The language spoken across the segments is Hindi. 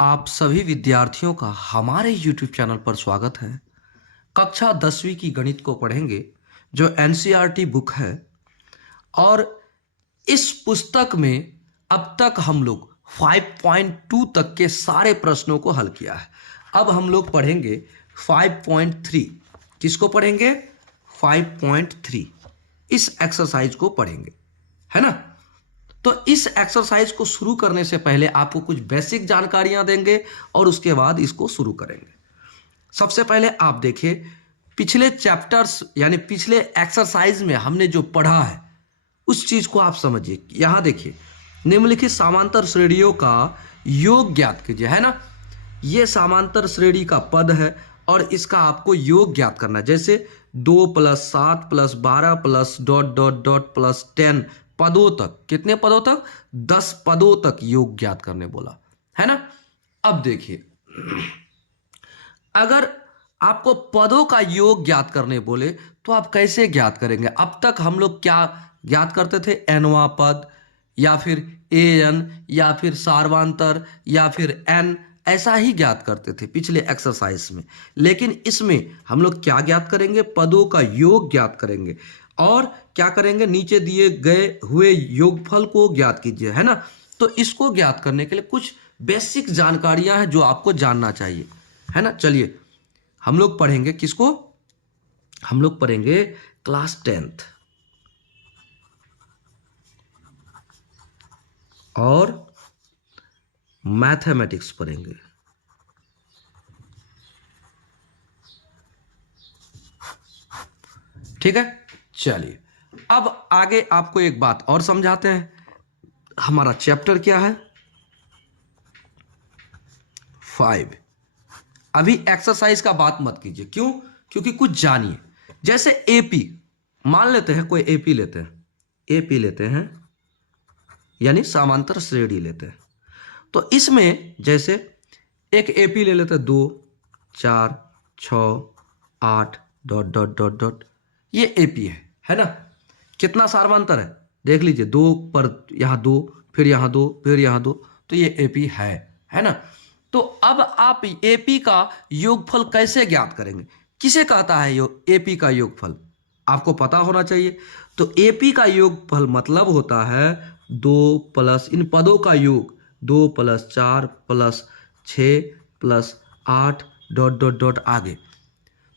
आप सभी विद्यार्थियों का हमारे YouTube चैनल पर स्वागत है। कक्षा 10वीं की गणित को पढ़ेंगे जो NCERT बुक है। और इस पुस्तक में अब तक हम लोग 5.2 तक के सारे प्रश्नों को हल किया है। अब हम लोग पढ़ेंगे 5.3। किसको पढ़ेंगे? 5.3। इस एक्सरसाइज को पढ़ेंगे, है ना। तो इस एक्सरसाइज को शुरू करने से पहले आपको कुछ बेसिक जानकारियां देंगे और उसके बाद इसको शुरू करेंगे। सबसे पहले आप देखिए, पिछले चैप्टर्स यानी पिछले एक्सरसाइज में हमने जो पढ़ा है उस चीज को आप समझिए। यहां देखिए, निम्नलिखित समांतर श्रेणियों का योग ज्ञात कीजिए, है ना। ये समांतर श्रेणी का पद है और इसका आपको योग ज्ञात करना है। जैसे 2 + 7 + 12 + ... + 10 पदों तक। कितने पदों तक? 10 पदों तक योग ज्ञात करने बोला, है ना। अब देखिए, अगर आपको पदों का योग ज्ञात करने बोले तो आप कैसे ज्ञात करेंगे? अब तक हम लोग क्या ज्ञात करते थे? एनवा पद या फिर an या फिर सार्वंतर या फिर n, ऐसा ही ज्ञात करते थे पिछले एक्सरसाइज में। लेकिन इसमें हम लोग क्या ज्ञात करेंगे? पदों का योग ज्ञात करेंगे। और क्या करेंगे? नीचे दिए गए हुए योगफल को ज्ञात कीजिए, है ना। तो इसको ज्ञात करने के लिए कुछ बेसिक जानकारियां हैं जो आपको जानना चाहिए, है ना। चलिए हम लोग पढ़ेंगे किसको? हम लोग पढ़ेंगे क्लास 10th और मैथमेटिक्स पढ़ेंगे। ठीक है, चलिए अब आगे आपको एक बात और समझाते हैं। हमारा चैप्टर क्या है? 5। अभी एक्सरसाइज का बात मत कीजिए। क्यों? क्योंकि कुछ जानिए। जैसे एपी, मान लेते हैं कोई एपी लेते हैं, एपी लेते हैं यानी समांतर श्रेणी लेते हैं। तो इसमें जैसे एक एपी ले लेते हैं 2, 4, 6, 8 ... ये एपी है ना। कितना सार्वंतर है देख लीजिए, 2 पर यहां 2, फिर यहां 2, फिर यहां 2, तो ये एपी है ना। तो अब आप एपी का योगफल कैसे ज्ञात करेंगे? किसे कहता है एपी का योगफल? आपको पता होना चाहिए। तो एपी का योगफल मतलब होता है 2 प्लस इन पदों का योग, 2 + 4 + 6 + 8 ... आगे।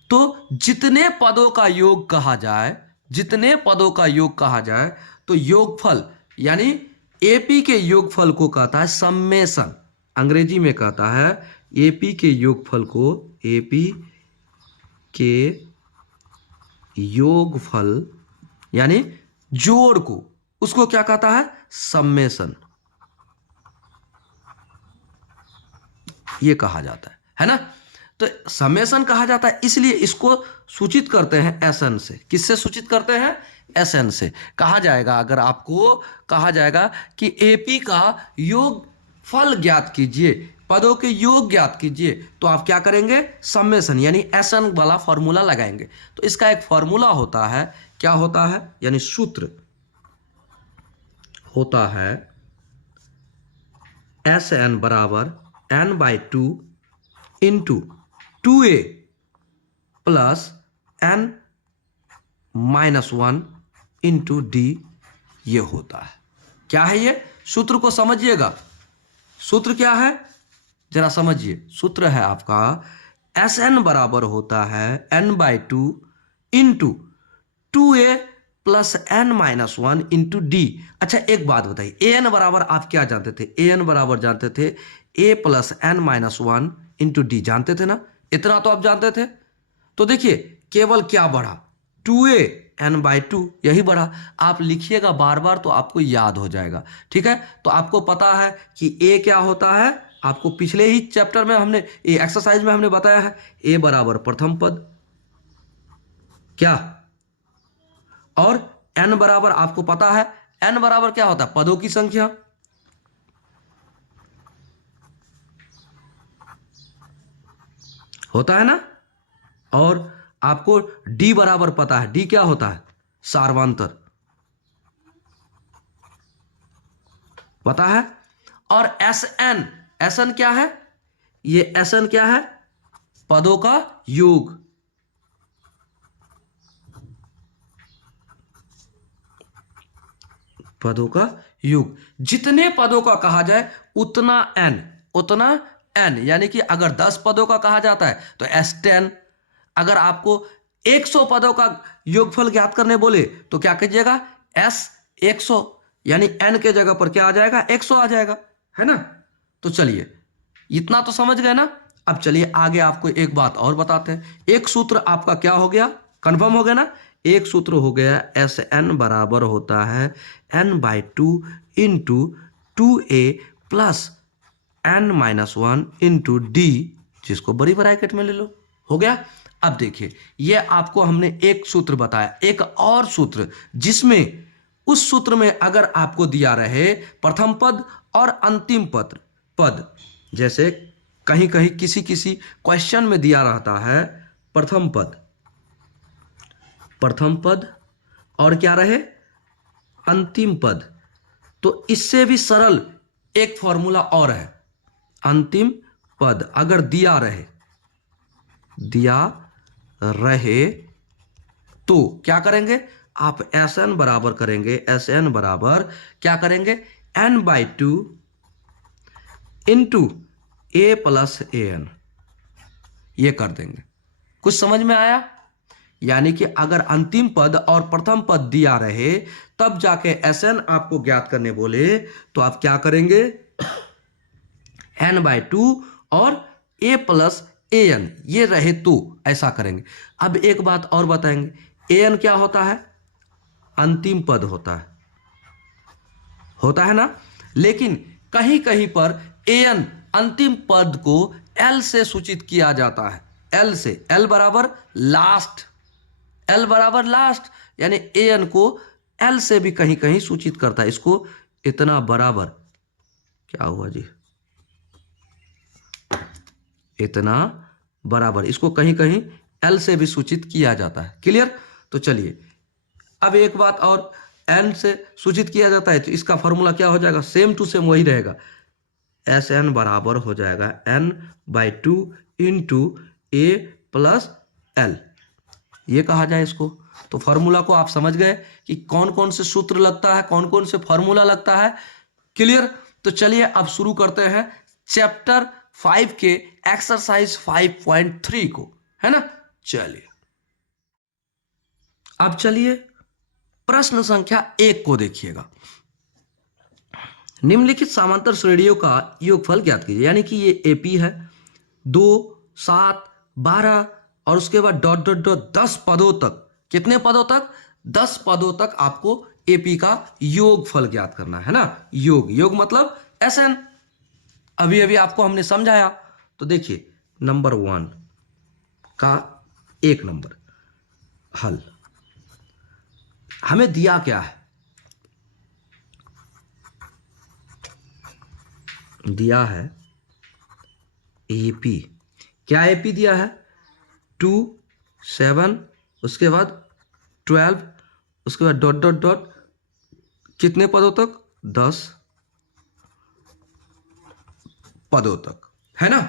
तो जितने पदों का योग कहा जाए, जितने पदों का योग कहा जाए तो योगफल यानी एपी के योगफल को कहता है सम्मेशन। अंग्रेजी में कहता है एपी के योगफल को, एपी के योगफल यानी जोड़ को, उसको क्या कहता है? सम्मेशन, ये कहा जाता है ना। तो समेशन कहा जाता है, इसलिए इसको सूचित करते हैं एसएन से। किससे सूचित करते हैं? एसएन से। कहा जाएगा, अगर आपको कहा जाएगा कि एपी का योगफल ज्ञात कीजिए, पदों के योग ज्ञात कीजिए, तो आप क्या करेंगे? समेशन यानी एसएन वाला फॉर्मूला लगाएंगे। तो इसका एक फॉर्मूला होता है, क्या होता है? यानी सूत्र होता है SN = n/2 into 2a + n-1 into D, ये होता है। क्या है ये? सूत्र को समझिएगा। सूत्र क्या है जरा समझिए। सूत्र है आपका Sn बराबर होता है n/2 into 2a + n-1 into D. अच्छा एक बात बताइए, an बराबर आप क्या जानते थे? an बराबर जानते थे a + n-1 इंटू डी, जानते थे ना। इतना तो आप जानते थे। तो देखिए केवल क्या बढ़ा? 2a n/2, यही बढ़ा। आप लिखिएगा बार बार तो आपको याद हो जाएगा। ठीक है, तो आपको पता है कि a क्या होता है। आपको पिछले ही चैप्टर में हमने एक्सरसाइज में हमने बताया है, a बराबर प्रथम पद क्या, और n बराबर आपको पता है, n बराबर क्या होता है? पदों की संख्या। होता है ना। और आपको d बराबर पता है, d क्या होता है? सार्वंतर, पता है। और Sn क्या है? ये Sn क्या है? पदों का योग। पदों का योग। जितने पदों का कहा जाए उतना n, यानी कि अगर 10 पदों का कहा जाता है तो S10। अगर आपको 100 पदों का योगफल ज्ञात करने बोले तो क्या कीजिएगा? S100, यानी n के जगह पर क्या आ जाएगा? 100 आ जाएगा, है ना। तो चलिए, इतना तो समझ गए ना। अब चलिए आगे आपको एक बात और बताते हैं। एक सूत्र आपका क्या हो गया? कंफर्म हो गया ना। एक सूत्र हो गया Sn बराबर होता है n/2 into 2a plus n-1 into D, जिसको बड़ी ब्रैकेट में ले लो। हो गया। अब देखिए, ये आपको हमने एक सूत्र बताया। एक और सूत्र जिसमें उस सूत्र में अगर आपको दिया रहे प्रथम पद और अंतिम पद, जैसे कहीं कहीं किसी किसी क्वेश्चन में दिया रहता है प्रथम पद और क्या रहे? अंतिम पद। तो इससे भी सरल एक फॉर्मूला और है। अंतिम पद अगर दिया रहे तो क्या करेंगे? आप Sn बराबर करेंगे, Sn बराबर क्या करेंगे? n/2 into a plus an, ये कर देंगे। कुछ समझ में आया? यानी कि अगर अंतिम पद और प्रथम पद दिया रहे तब जाके Sn आपको ज्ञात करने बोले तो आप क्या करेंगे? n/2 और a प्लस an ये रहे तो ऐसा करेंगे। अब एक बात और बताएंगे, an क्या होता है? अंतिम पद होता है ना। लेकिन कहीं कहीं पर an अंतिम पद को l से सूचित किया जाता है। l से, l बराबर लास्ट, यानी an को l से भी कहीं कहीं सूचित करता है। इसको इतना बराबर, क्या हुआ जी? इतना बराबर, इसको कहीं कहीं l से भी सूचित किया जाता है। क्लियर? तो चलिए, अब एक बात और, n से सूचित किया जाता है तो इसका फॉर्मूला क्या हो जाएगा? सेम टू सेम वही रहेगा। Sn बराबर हो जाएगा n/2 into a plus l, ये कहा जाए इसको। तो फॉर्मूला को आप समझ गए कि कौन कौन से सूत्र लगता है, कौन कौन से फॉर्मूला लगता है। क्लियर? तो चलिए अब शुरू करते हैं चैप्टर 5 के एक्सरसाइज 5.3 को, है ना। चलिए, अब चलिए प्रश्न संख्या 1 को देखिएगा। निम्नलिखित समांतर श्रेणियों का योगफल ज्ञात कीजिए। यानी कि ये एपी है, 2, 7, 12 और उसके बाद डॉट डॉट डॉट 10 पदों तक। कितने पदों तक? 10 पदों तक आपको एपी का योगफल ज्ञात करना है ना। योग मतलब Sn। अभी अभी आपको हमने समझाया। तो देखिए, नंबर 1 का 1 नंबर हल हमें दिया क्या है? दिया है एपी। क्या एपी दिया है? 2, 7, उसके बाद 12, उसके बाद डॉट डॉट डॉट, कितने पदों तक? 10 पदों तक, है ना।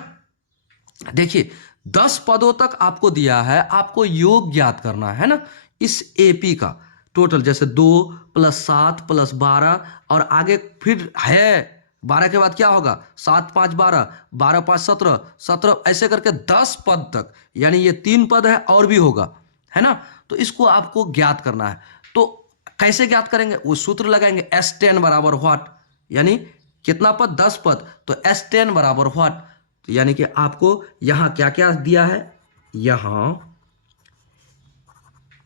देखिए, 10 पदों तक आपको दिया है, आपको योग ज्ञात करना है ना इस एपी का टोटल। जैसे 2 + 7 + 12 और आगे फिर है 12 के बाद क्या होगा? 7, 5, 12, 12, 5, 17, 17 ऐसे करके 10 पद तक। यानी ये 3 पद है और भी होगा, है ना। तो इसको आपको ज्ञात करना है। तो कैसे ज्ञात करेंगे? वो सूत्र लगाएंगे, S10 बराबर व्हाट, यानी कितना पद? 10 पद। तो S10 बराबर व्हाट, तो यानी कि आपको यहां क्या क्या दिया है? यहां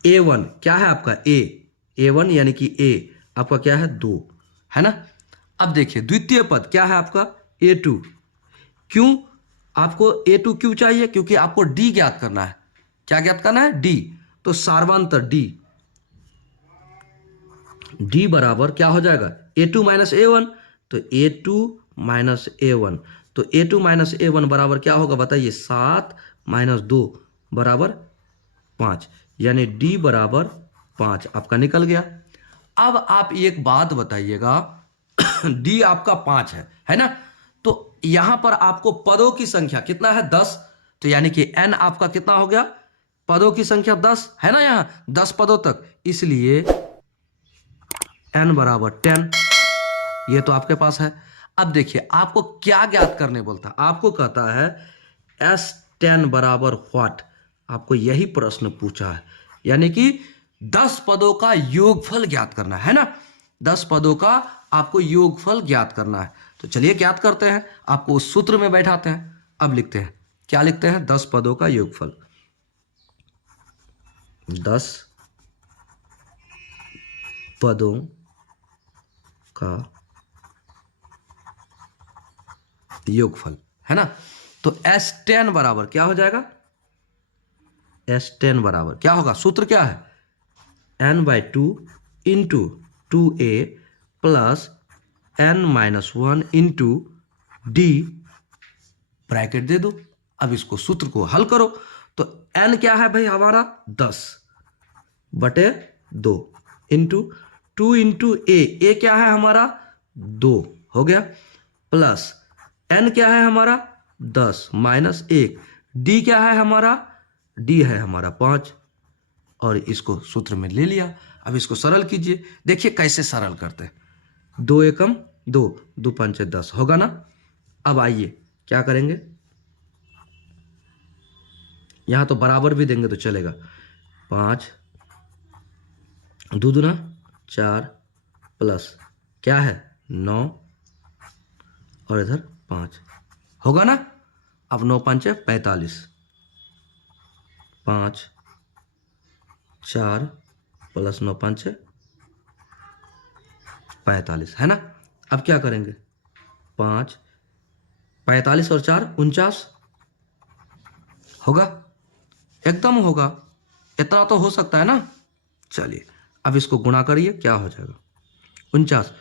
A1 क्या है आपका? A1 यानी कि A आपका क्या है? 2, है ना। अब देखिए, द्वितीय पद क्या है आपका? A2। क्यों आपको A2 क्यों चाहिए? क्योंकि आपको D ज्ञात करना है। क्या ज्ञात करना है? D। तो सार्वंतर D बराबर क्या हो जाएगा? A2 - A1। तो A2 - A1, तो A2 - A1 बराबर क्या होगा बताइए? 7 - 2 बराबर 5, यानी D बराबर 5 आपका निकल गया। अब आप एक बात बताइएगा, D आपका 5 है ना। तो यहां पर आपको पदों की संख्या कितना है 10, तो यानी कि n आपका कितना हो गया, पदों की संख्या 10 है ना, यहां 10 पदों तक, इसलिए n बराबर 10, ये तो आपके पास है। अब देखिए आपको क्या ज्ञात करने बोलता है, आपको कहता है S10 बराबर व्हाट, आपको यही प्रश्न पूछा है, यानी कि 10 पदों का योगफल ज्ञात करना है ना, 10 पदों का आपको योगफल ज्ञात करना है। तो चलिए ज्ञात करते हैं, आपको उस सूत्र में बैठाते हैं। अब लिखते हैं, क्या लिखते हैं, 10 पदों का योगफल, 10 पदों का योगफल, है ना। तो S10 बराबर क्या हो जाएगा, S10 बराबर क्या होगा, सूत्र क्या है, n/2 into 2a plus n-1 into d, bracket दे दो। अब इसको सूत्र को हल करो, तो n क्या है भाई हमारा 10/2 इंटू 2 इंटू a क्या है हमारा 2 हो गया, प्लस n क्या है हमारा 10 माइनस 1, d क्या है हमारा, d है हमारा 5, और इसको सूत्र में ले लिया। अब इसको सरल कीजिए, देखिए कैसे सरल करते हैं, 2 एकम 2, 2 पंचे 10 होगा ना। अब आइए क्या करेंगे, यहां तो बराबर भी देंगे तो चलेगा, 5 2 दूना 4 प्लस क्या है 9 और इधर 5 होगा ना। अब 9 पंचे 45, 5 4 प्लस 9 पंचे 45, है ना। अब क्या करेंगे, 5 45 और 4 49 होगा, एकदम होगा, इतना तो हो सकता है ना। चलिए अब इसको गुणा करिए, क्या हो जाएगा 49,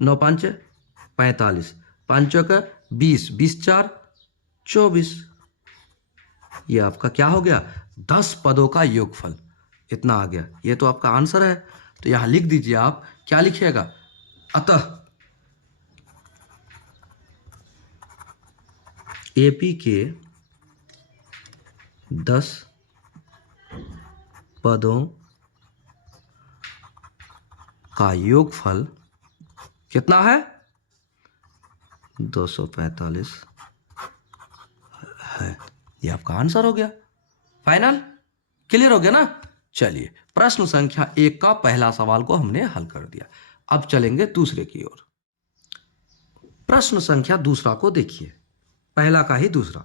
9 पंचे 45, 5 का 20, 20 4 24, ये आपका क्या हो गया 10 पदों का योगफल, इतना आ गया, ये तो आपका आंसर है। तो यहां लिख दीजिए, आप क्या लिखिएगा, अतः एपी के 10 पदों का योगफल कितना है 245 है, ये आपका आंसर हो गया। फाइनल क्लियर हो गया ना। चलिए प्रश्न संख्या 1 का पहला सवाल को हमने हल कर दिया। अब चलेंगे दूसरे की ओर। प्रश्न संख्या दूसरा को देखिए, पहला का ही दूसरा,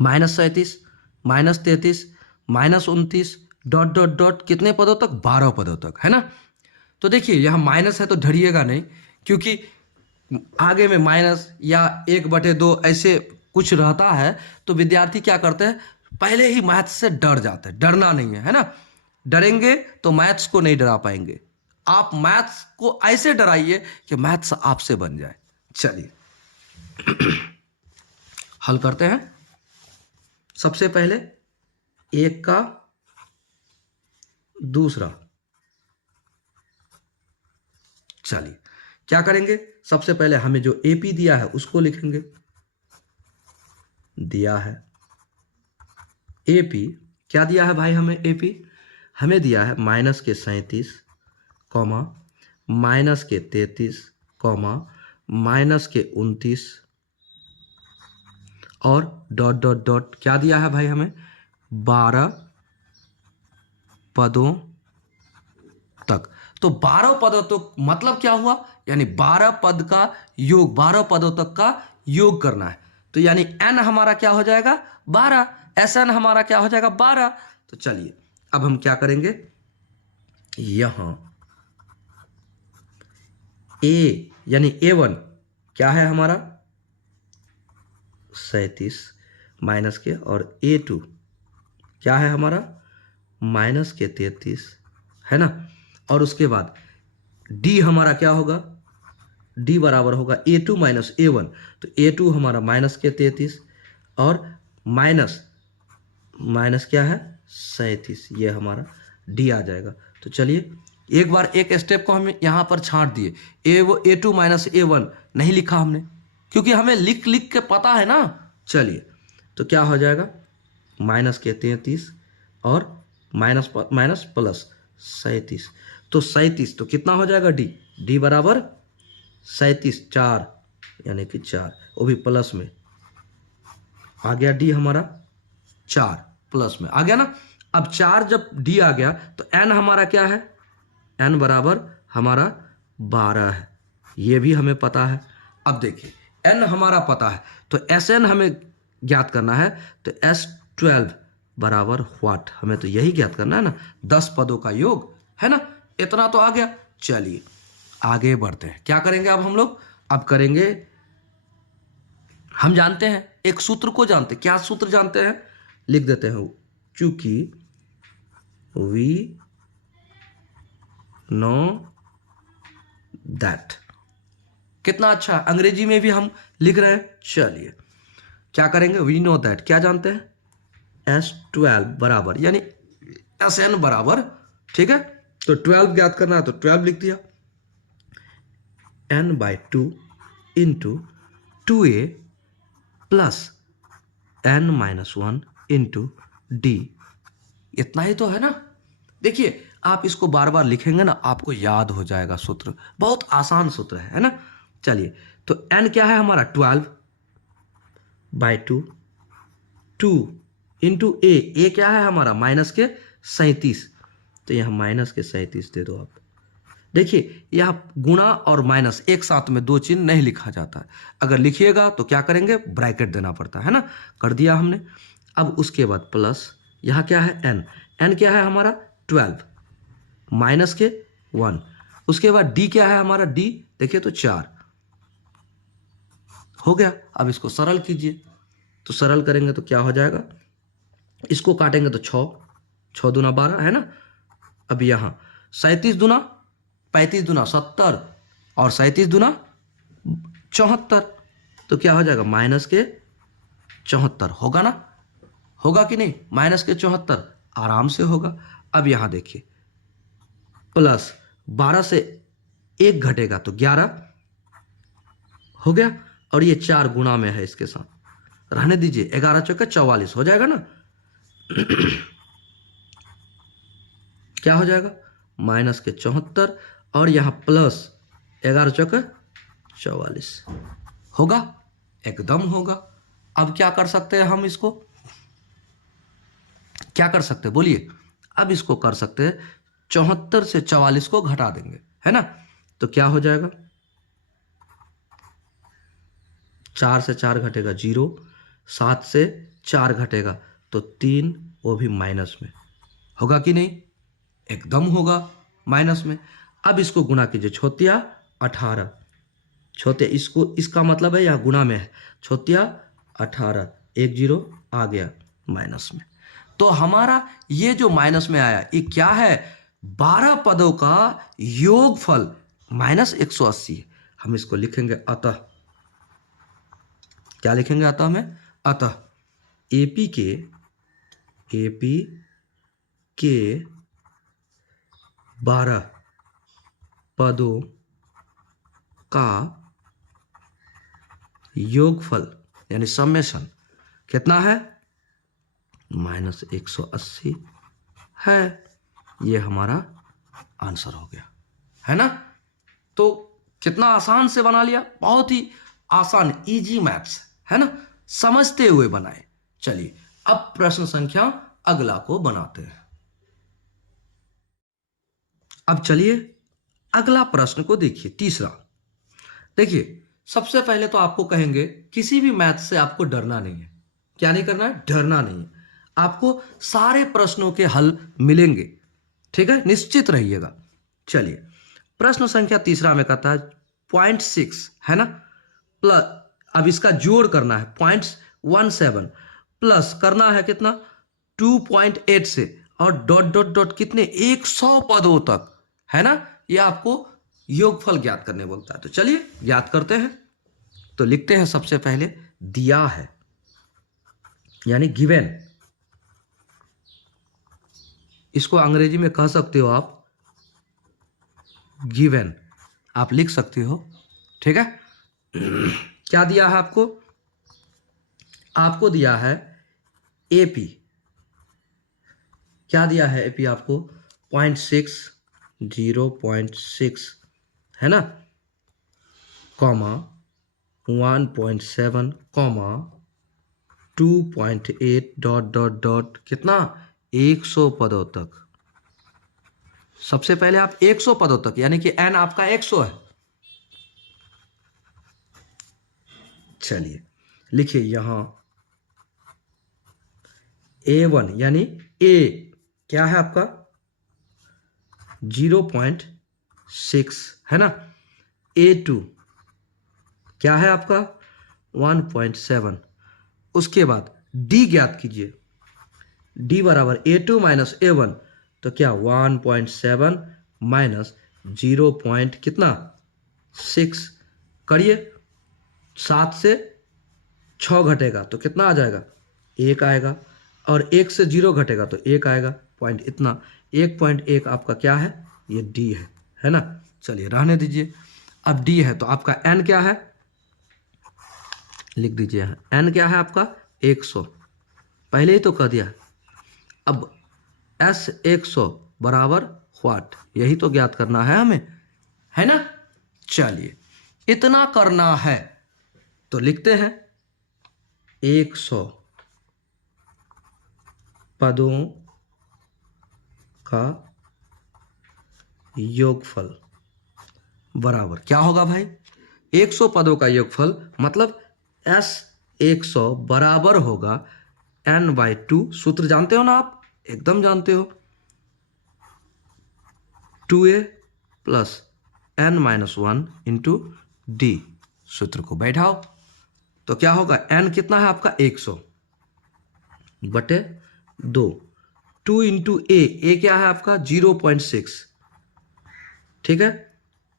-37 -33 -29 डॉट डॉट डॉट कितने पदों तक, 12 पदों तक, है ना। तो देखिए यहां माइनस है तो धरिएगा नहीं, क्योंकि आगे में माइनस या 1/2 ऐसे कुछ रहता है, तो विद्यार्थी क्या करते हैं, पहले ही मैथ्स से डर जाते हैं। डरना नहीं है, है ना, डरेंगे तो मैथ्स को नहीं डरा पाएंगे। आप मैथ्स को ऐसे डराइए कि मैथ्स आपसे बन जाए। चलिए हल करते हैं। सबसे पहले 1 का दूसरा, चलिए क्या करेंगे, सबसे पहले हमें जो एपी दिया है उसको लिखेंगे, दिया है एपी, क्या दिया है भाई हमें, एपी हमें दिया है -37, -33, -29 और डॉट डॉट डॉट क्या दिया है भाई हमें 12 पदों तक। तो 12 पदों तक मतलब क्या हुआ, यानी 12 पद का योग, 12 पदों तक का योग करना है। तो यानी n हमारा क्या हो जाएगा 12, Sn हमारा क्या हो जाएगा 12। तो चलिए अब हम क्या करेंगे, यहां a यानी A1 क्या है हमारा 37 माइनस के, और A2 क्या है हमारा -33, है ना। और उसके बाद D हमारा क्या होगा, D बराबर होगा A2 माइनस A1, तो A2 हमारा -33 और माइनस क्या है 37, ये हमारा D आ जाएगा। तो चलिए एक बार एक स्टेप को हम यहाँ पर छांट दिए, A2 माइनस A1 नहीं लिखा हमने, क्योंकि हमें लिख लिख के पता है ना। चलिए, तो क्या हो जाएगा, माइनस के 33 और माइनस माइनस प्लस 37, तो 37, तो कितना हो जाएगा डी, डी बराबर 37 4, यानी कि 4, वो भी प्लस में आ गया, डी हमारा 4 प्लस में आ गया ना। अब 4 जब डी आ गया तो एन हमारा क्या है, एन बराबर हमारा 12 है, ये भी हमें पता है। अब देखिए एन हमारा पता है तो एस एन हमें ज्ञात करना है, तो S12 बराबर व्हाट, हमें तो यही ज्ञात करना है ना, 10 पदों का योग है ना, इतना तो आ गया। चलिए आगे बढ़ते हैं, क्या करेंगे अब हम लोग, अब करेंगे, हम जानते हैं एक सूत्र को जानते हैं, क्या सूत्र जानते हैं, लिख देते हैं, चूंकि वी नो दैट, कितना अच्छा, अंग्रेजी में भी हम लिख रहे हैं। चलिए क्या करेंगे, वी नो दैट, क्या जानते हैं, S12 बराबर, यानी SN बराबर, ठीक है, तो 12 ज्ञात करना है तो 12 लिख दिया, n/2 into 2a plus n-1 into D, इतना ही तो है ना। देखिए आप इसको बार बार लिखेंगे ना, आपको याद हो जाएगा सूत्र, बहुत आसान सूत्र है ना। चलिए तो n क्या है हमारा 12/2, 2 इंटू ए क्या है हमारा माइनस के 37, तो यहाँ माइनस के 37 दे दो आप। देखिए यहाँ गुणा और माइनस एक साथ में दो चिन्ह नहीं लिखा जाता है, अगर लिखिएगा तो क्या करेंगे, ब्रैकेट देना पड़ता है ना, कर दिया हमने। अब उसके बाद प्लस, यहाँ क्या है n, n क्या है हमारा 12 माइनस के 1, उसके बाद d क्या है हमारा, d देखिए तो 4 हो गया। अब इसको सरल कीजिए, तो सरल करेंगे तो क्या हो जाएगा, इसको काटेंगे तो 6 दूना 12 है ना। अब यहाँ 37 दूना 35 दूना 70 और 37 दूना 74, तो क्या हो जाएगा, माइनस के 74 होगा ना, होगा कि नहीं, माइनस के 74 आराम से होगा। अब यहाँ देखिए प्लस 12 से 1 घटेगा तो 11 हो गया, और ये 4 गुणा में है, इसके साथ रहने दीजिए, 11 चौके 44 हो जाएगा ना। क्या हो जाएगा, माइनस के 74 और यहाँ प्लस 11 चौके 44 होगा, एकदम होगा। अब क्या कर सकते हैं हम इसको, क्या कर सकते हैं बोलिए, अब इसको कर सकते हैं 74 से 44 को घटा देंगे, है ना, तो क्या हो जाएगा, 4 से 4 घटेगा 0, 7 से 4 घटेगा तो 3, वो भी माइनस में होगा कि नहीं, एकदम होगा माइनस में। अब इसको गुणा कीजिए, छोतिया 18, छोतिया इसको, इसका मतलब है यहाँ गुणा में है, छोतिया 18, 1 0 आ गया माइनस में, तो हमारा ये जो माइनस में आया ये क्या है, 12 पदों का योगफल माइनस 180 है। हम इसको लिखेंगे अतः, क्या लिखेंगे अतः में, अतः एपी के 12 पदों का योगफल यानी समेशन कितना है, माइनस 180 है, ये हमारा आंसर हो गया, है ना। तो कितना आसान से बना लिया, बहुत ही आसान, इजी मैथ्स है ना, समझते हुए बनाए। चलिए अब प्रश्न संख्या अगला को बनाते हैं। अब चलिए अगला प्रश्न को देखिए, तीसरा। देखिए सबसे पहले तो आपको कहेंगे किसी भी मैथ से आपको डरना नहीं है, क्या नहीं करना है, डरना नहीं है, आपको सारे प्रश्नों के हल मिलेंगे, ठीक है, निश्चित रहिएगा। चलिए प्रश्न संख्या तीसरा में कहता है 0.6 है ना, प्लस, अब इसका जोड़ करना है 0.17 प्लस करना है कितना 2.8 से और डॉट डॉट डॉट कितने 100 पदों तक, है ना, ये आपको योगफल ज्ञात करने बोलता है। तो चलिए ज्ञात करते हैं, तो लिखते हैं सबसे पहले दिया है यानी गिवन, इसको अंग्रेजी में कह सकते हो आप गिवन, आप लिख सकते हो, ठीक है। क्या दिया है आपको? आपको दिया है एपी। क्या दिया है एपी आपको? 0.6, 0.6 है ना, comma 1.7, comma 2.8 dot dot dot कितना? 100 पदों तक। सबसे पहले आप 100 पदों तक, यानी कि n आपका 100 है। चलिए लिखिए यहां A1 यानी A क्या है आपका? 0.6 है ना। A2 क्या है आपका? 1.7। उसके बाद D ज्ञात कीजिए। D बराबर A2 माइनस A1, तो क्या 1.7 माइनस 0. कितना 6 करिए। 7 से 6 घटेगा तो कितना आ जाएगा? 1 आएगा। और 1 से 0 घटेगा तो 1 आएगा। पॉइंट इतना 1.1 आपका क्या है? ये D है ना। चलिए रहने दीजिए। अब D है तो आपका N क्या है? लिख दीजिए N क्या है आपका? 100। पहले ही तो कह दिया। अब S 100 बराबर व्हाट, यही तो ज्ञात करना है हमें, है ना। चलिए इतना करना है तो लिखते हैं 100 पदों का योगफल बराबर क्या होगा भाई? 100 पदों का योगफल मतलब S 100 बराबर होगा n/2। सूत्र जानते हो ना आप? एकदम जानते हो। 2a plus n-1 into D। सूत्र को बैठाओ तो क्या होगा? n कितना है आपका? 100 बटे 2। 2 इंटू ए क्या है आपका? 0.6, ठीक है,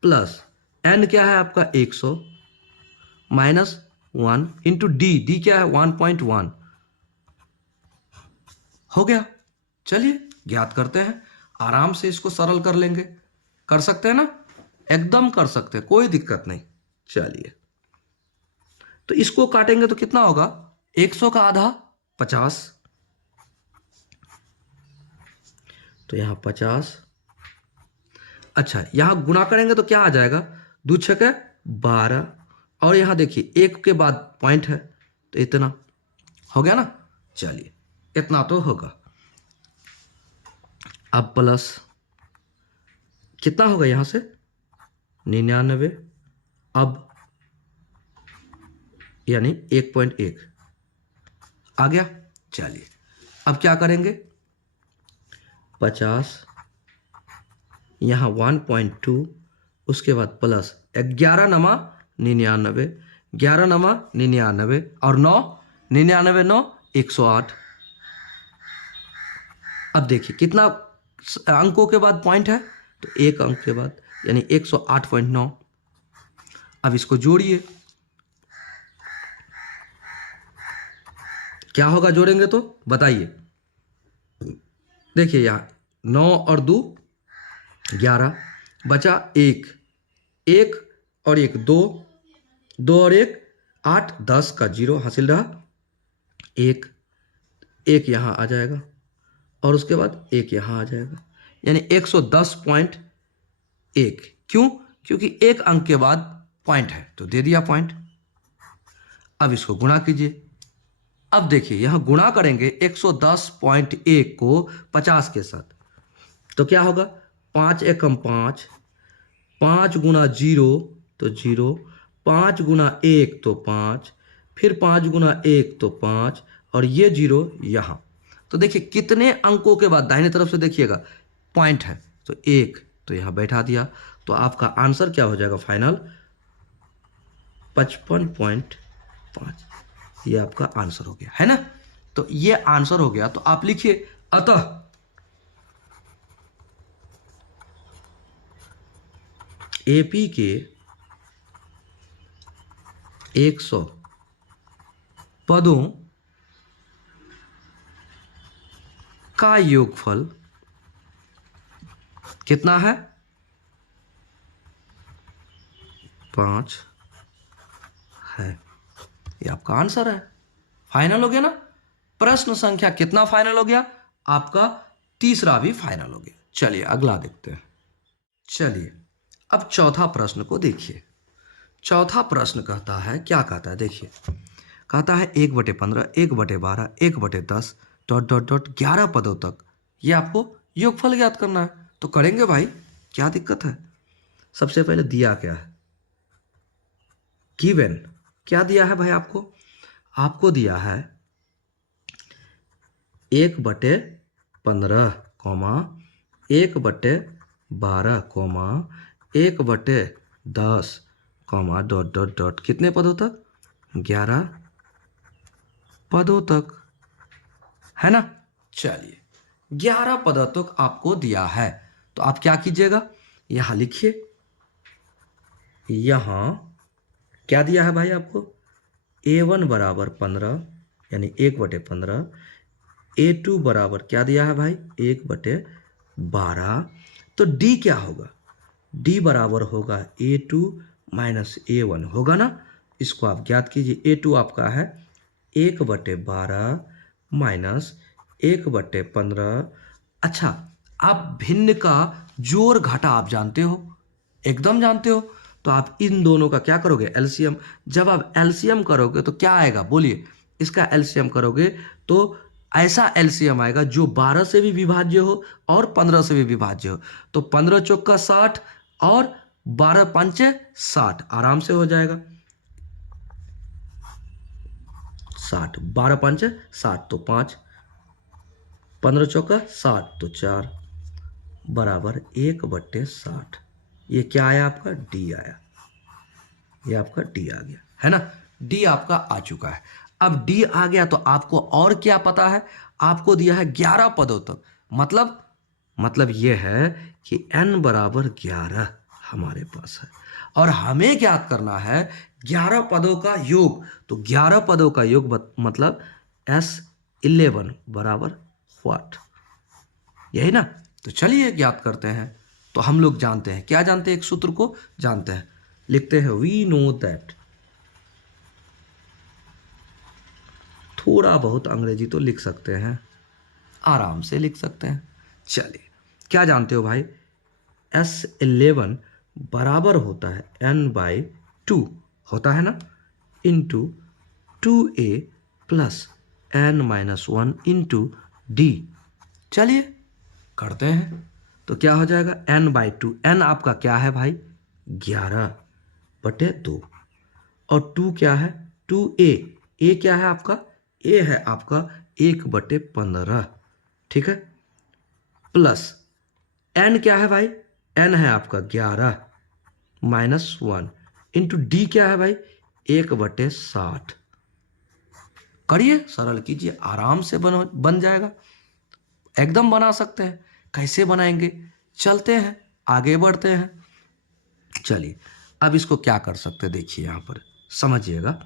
प्लस n क्या है आपका? 100 माइनस 1 इंटू डी क्या है? 1.1 हो गया। चलिए ज्ञात करते हैं। आराम से इसको सरल कर लेंगे। कर सकते हैं ना? एकदम कर सकते हैं, कोई दिक्कत नहीं। चलिए तो इसको काटेंगे तो कितना होगा? 100 का आधा 50, तो यहां 50। अच्छा यहां गुणा करेंगे तो क्या आ जाएगा? 2 छके 12, और यहां देखिए 1 के बाद पॉइंट है तो इतना हो गया ना। चलिए इतना तो होगा। अब प्लस कितना होगा यहां से? 99। अब यानी 1.1 आ गया। चलिए अब क्या करेंगे? 50 यहाँ 1.2, उसके बाद प्लस 11 नमा 99, 11 नमा 99 और 9, 99 9 108। अब देखिए कितना अंकों के बाद पॉइंट है? तो एक अंक के बाद, यानी 108.9। अब इसको जोड़िए, क्या होगा जोड़ेंगे तो? बताइए। देखिए यहाँ 9 और 2 11, बचा 1, 1 और 1 2, 2 और 1 8, 10 का 0 हासिल रहा। 1 1 यहाँ आ जाएगा और उसके बाद 1 यहाँ आ जाएगा, यानी 110.1। क्यों? क्योंकि एक अंक के बाद पॉइंट है तो दे दिया पॉइंट। अब इसको गुणा कीजिए। अब देखिए यहां गुणा करेंगे 110.1 को 50 के साथ तो क्या होगा? 5 एकम 5, 5 गुना 0 तो 0, 5 गुना 1 तो 5, फिर 5 गुना 1 तो 5, और ये 0 यहां। तो देखिए कितने अंकों के बाद दाहिने तरफ से देखिएगा पॉइंट है तो 1, तो यहां बैठा दिया। तो आपका आंसर क्या हो जाएगा फाइनल? 55.5। ये आपका आंसर हो गया, है ना। तो ये आंसर हो गया। तो आप लिखिए अतः एपी के 100 पदों का योगफल कितना है? 5 है। ये आपका आंसर है। फाइनल हो गया ना। प्रश्न संख्या कितना फाइनल हो गया? आपका तीसरा भी फाइनल हो गया। चलिए अगला देखते हैं। चलिए अब चौथा प्रश्न को देखिए। चौथा प्रश्न कहता है, क्या कहता है देखिए, कहता है 1/15, 1/12, 1/10 डॉट डॉट डॉट 11 पदों तक ये आपको योगफल ज्ञात करना है। तो करेंगे भाई, क्या दिक्कत है। सबसे पहले दिया क्या है, गिवन क्या दिया है भाई आपको? आपको दिया है 1/15, 1/12, 1/10, डॉट डॉट डॉट कितने पदों तक? 11 पदों तक, है ना। चलिए 11 पदों तक आपको दिया है, तो आप क्या कीजिएगा, यहां लिखिए। यहां क्या दिया है भाई आपको? A1 बराबर 15 यानी 1/15, A2 बराबर क्या दिया है भाई? 1/12। तो D क्या होगा? D बराबर होगा A2 माइनस A1 होगा ना। इसको आप ज्ञात कीजिए। A2 आपका है 1/12 माइनस 1/15। अच्छा, आप भिन्न का जोड़ घटा आप जानते हो, एकदम जानते हो। तो आप इन दोनों का क्या करोगे? एलसीएम। जब आप एलसीएम करोगे तो क्या आएगा बोलिए? इसका एलसीएम करोगे तो ऐसा एलसीएम आएगा जो 12 से भी विभाज्य हो और 15 से भी विभाज्य हो। तो 15 चौका 60 और 12 पंचे 60, आराम से हो जाएगा 60। 12 पंचे 60 तो 5, 15 चौका 60 तो 4 बराबर 1/60। ये क्या आया आपका? डी आया। ये आपका डी आ गया, है ना। डी आपका आ चुका है। अब डी आ गया तो आपको और क्या पता है? आपको दिया है 11 पदों तक। मतलब ये है कि n बराबर 11 हमारे पास है और हमें ज्ञात करना है 11 पदों का योग। तो 11 पदों का योग मतलब S11 बराबर व्हाट, यही ना। तो चलिए ज्ञात करते हैं। तो हम लोग जानते हैं, क्या जानते हैं? एक सूत्र को जानते हैं, लिखते हैं वी नो दैट। थोड़ा बहुत अंग्रेजी तो लिख सकते हैं, आराम से लिख सकते हैं। चलिए क्या जानते हो भाई? S11 बराबर होता है n/2 होता है ना, into 2a plus n-1 into D. चलिए करते हैं। तो क्या हो जाएगा? n/2। n आपका क्या है भाई? 11/2 और 2 क्या है? 2a। a क्या है आपका? a है आपका 1/15, ठीक है। प्लस n क्या है भाई? n है आपका 11 -1 इंटू डी क्या है भाई? 1/60। करिए, सरल कीजिए, आराम से बन जाएगा। एकदम बना सकते हैं। कैसे बनाएंगे? चलते हैं, आगे बढ़ते हैं। चलिए अब इसको क्या कर सकते हैं, देखिए यहां पर समझिएगा।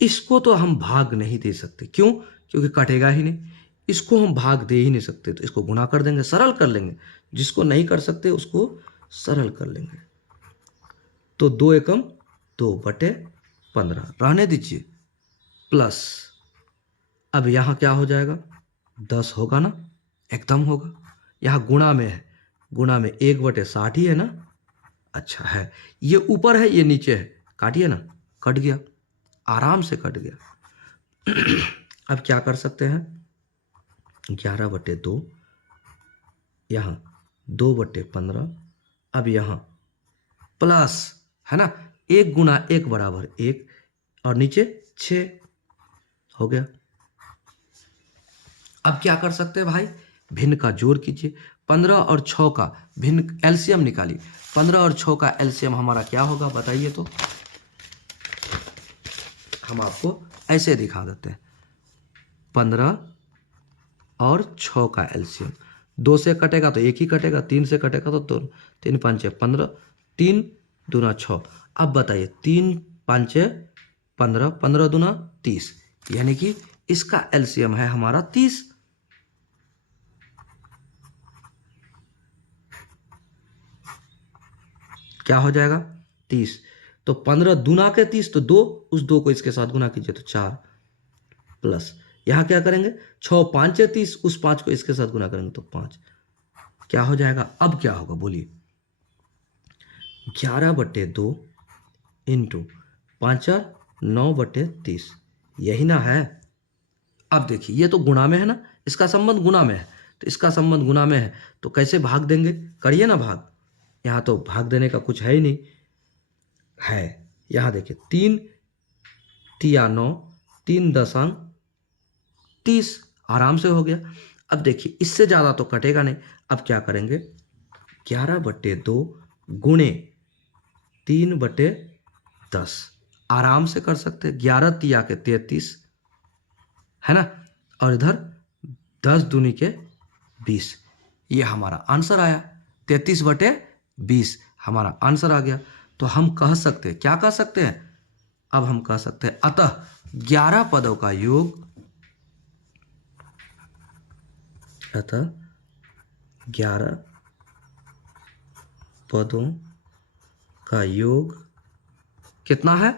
इसको तो हम भाग नहीं दे सकते, क्यों? क्योंकि कटेगा ही नहीं। इसको हम भाग दे ही नहीं सकते, तो इसको गुणा कर देंगे, सरल कर लेंगे। जिसको नहीं कर सकते उसको सरल कर लेंगे। तो 2 एकम 2/15 रहने दीजिए, प्लस अब यहां क्या हो जाएगा? 10 होगा ना, एकदम होगा। यहां गुणा में है, गुणा में 1/60 ही है ना। अच्छा है, ये ऊपर है ये नीचे है, काटिए ना, कट गया, आराम से कट गया। अब क्या कर सकते हैं? 11/2, यहां 2/15, अब यहां प्लस, है ना, 1 गुना 1 बराबर 1 और नीचे 6 हो गया। अब क्या कर सकते हैं भाई? भिन्न का जोड़ कीजिए। 15 और 6 का भिन्न एलसीएम निकालिए। 15 और 6 का एलसीएम हमारा क्या होगा बताइए तो। हम आपको ऐसे दिखा देते हैं। 15 और 6 का एलसीएम, 2 से कटेगा तो 1 ही कटेगा, 3 से कटेगा तो 2, 3 5 15, 3 दूना 6। अब बताइए 3 5 15, 15 दूना 30, यानी कि इसका एलसीएम है हमारा 30। क्या हो जाएगा? 30। तो 15 दूना के 30, तो 2, उस 2 को इसके साथ गुना कीजिए तो 4, प्लस यहां क्या करेंगे 6 5 30, उस 5 को इसके साथ गुना करेंगे तो 5। क्या हो जाएगा? अब क्या होगा बोलिए? 11/2 इंटू 5 9/30, यही ना है। अब देखिए ये तो गुणा में है ना, इसका संबंध गुणा में है, तो इसका संबंध गुणा में है, तो कैसे भाग देंगे? करिए ना भाग। यहाँ तो भाग देने का कुछ है ही नहीं है। यहाँ देखिए 3 तिया 9, 3 दशमलव 30, आराम से हो गया। अब देखिए इससे ज़्यादा तो कटेगा नहीं। अब क्या करेंगे? 11/2 गुणे 3/10, आराम से कर सकते हैं। 11 तिया के 33 है ना, और इधर 10 दूनी के 20, ये हमारा आंसर आया। 33/20 हमारा आंसर आ गया। तो हम कह सकते हैं, क्या कह सकते हैं? अब हम कह सकते हैं अतः 11 पदों का योग, अतः 11 पदों का योग कितना है?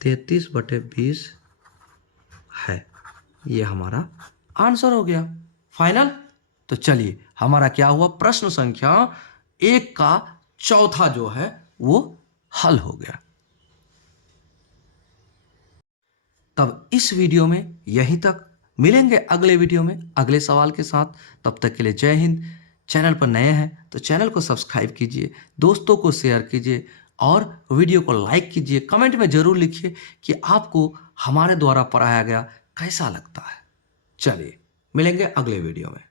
33/20 है। ये हमारा आंसर हो गया फाइनल। तो चलिए हमारा क्या हुआ? प्रश्न संख्या 1 का चौथा जो है वो हल हो गया। तब इस वीडियो में यहीं तक, मिलेंगे अगले वीडियो में अगले सवाल के साथ। तब तक के लिए जय हिंद। चैनल पर नए हैं तो चैनल को सब्सक्राइब कीजिए, दोस्तों को शेयर कीजिए और वीडियो को लाइक कीजिए। कमेंट में जरूर लिखिए कि आपको हमारे द्वारा पढ़ाया गया कैसा लगता है। चलिए मिलेंगे अगले वीडियो में।